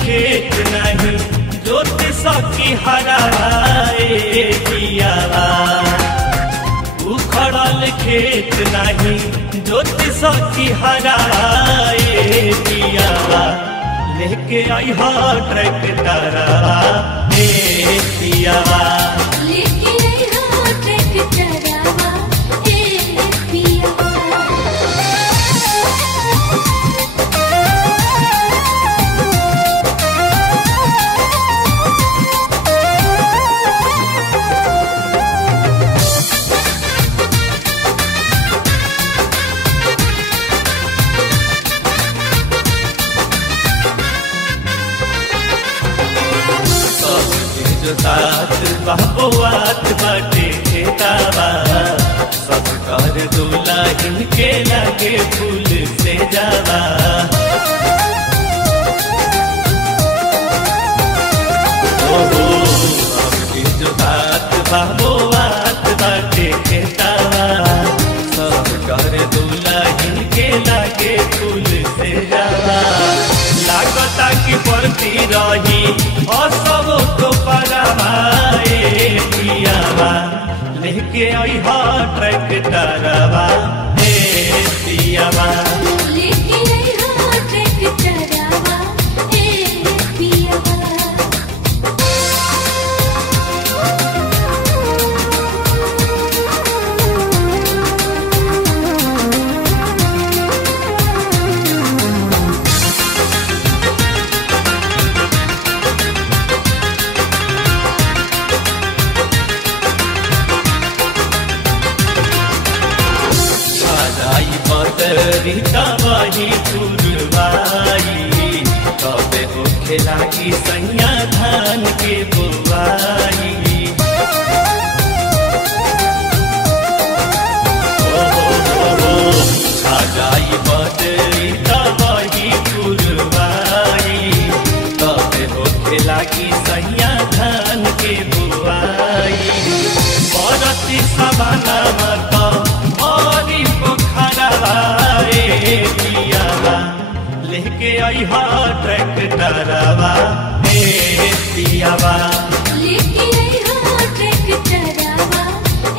खेत नहीं जोत सकी हराए पियावा, उखड़ल खेत नहीं जोत सकी हराए पियावा, लेके आई हा ट्रैक्टरवा ए पियावा, लेके आई हा ट्रैक्टरवा ए पियावा। तात बात बाटे खेतावा, सब कर दुल्हन के लगे फूल से जावा, जो तात बात बाटे खेतावा, सब कर दुल्हन के लगे फूल से जावा, लागता की पड़ती रही और सब तो परवाए पियावा, लेके आई हा ट्रैक्टरवा ए पियावा, लेके आई हा ट्रैक्टरवा ए पियावा। रीता बाही तुरवाई कबे हो खेलागी सैया धान के बुआई, छाई बदरीता बाही तुरवाई कबे हो खेलागी सैया धान के बुआई, बरती सबाना मता और पोखरवा पियावा, लेके आई हा ट्रैक्टरवा ए पियावा, लेके आई हा ट्रैक्टरवा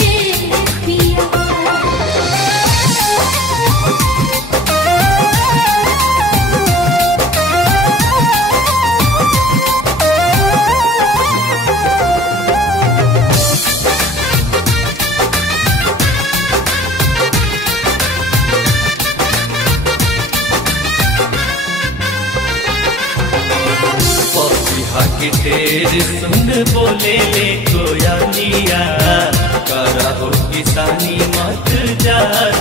ए पियावा। के ढेर सुन बोले ले कोयलिया, करहो किसानी मत जा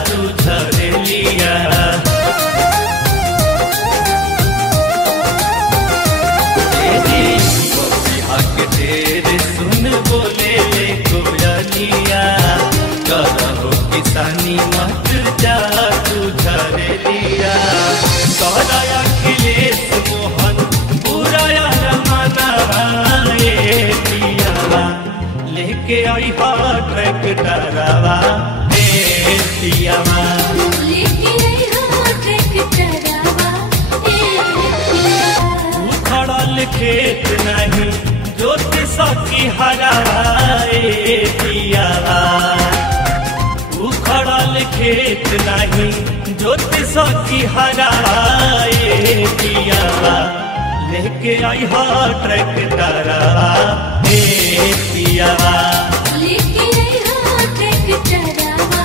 तू झरेलिया, के ढेर सुन बोले ले कोयलिया, करहो किसानी मत जा तू झरेलिया, कहला अखिलेश मोहन बुराया पियावा, लेके आई हा ट्रैक्टरवा ए पियावा, लेके आई हा ट्रैक्टरवा ए पियावा। उखड़ल खेत नहीं जोत सकी हराए पियावा, उखड़ल खेत नहीं जोत सकी हराए पियावा, लेके आई हा ट्रैक्टरवा ए पियावा, लेके आई हा ट्रैक्टरवा